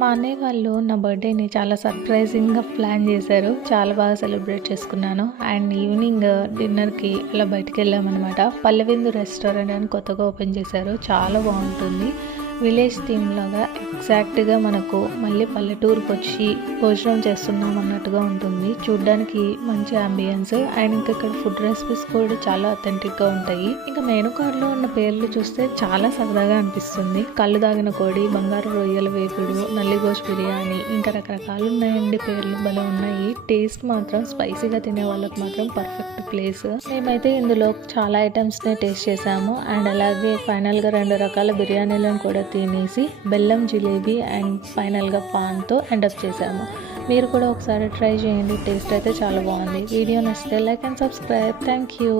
మా అన్నయ్య వాళ్ళు నా బర్త్డేని చాలా సర్ప్రైజింగ్గా ప్లాన్ చేశారు. చాలా బాగా సెలబ్రేట్ చేసుకున్నాను. అండ్ ఈవినింగ్ డిన్నర్కి అలా బయటికి వెళ్ళామన్నమాట. పల్లవిందు రెస్టారెంట్ అని కొత్తగా ఓపెన్ చేశారు. చాలా బాగుంటుంది. విలేజ్ థీమ్ లాగా ఎగ్జాక్ట్గా మనకు మళ్ళీ పల్లెటూరుకి వచ్చి భోజనం చేస్తున్నాం అన్నట్టుగా ఉంటుంది. చూడ్డానికి మంచి అంబియన్స్ అండ్ ఇంకా ఇక్కడ ఫుడ్ రెసిపీస్ కూడా చాలా అథెంటిక్గా ఉంటాయి. ఇంకా మెనూ కార్డులో ఉన్న పేర్లు చూస్తే చాలా సరదాగా అనిపిస్తుంది. కళ్ళు దాగిన కోడి బంగారు రొయ్యల వేపుడు నల్లిగోష్ బిర్యానీ ఇంకా రకరకాలు ఉన్నాయండి పేర్లు భలే ఉన్నాయి. టేస్ట్ మాత్రం స్పైసీగా తినే వాళ్ళకి మాత్రం పర్ఫెక్ట్ ప్లేస్ మేమైతే ఇందులో చాలా ఐటమ్స్నే టేస్ట్ చేసాము. అండ్ అలాగే ఫైనల్గా రెండు రకాల బిర్యానీలను కూడా తినేసి బెల్లం జిలేబీ అండ్ ఫైనల్గా పాన్తో ఎండప్ చేసాము. మీరు కూడా ఒకసారి ట్రై చేయండి టేస్ట్ అయితే చాలా బాగుంది. వీడియో నచ్చితే like and subscribe. Thank you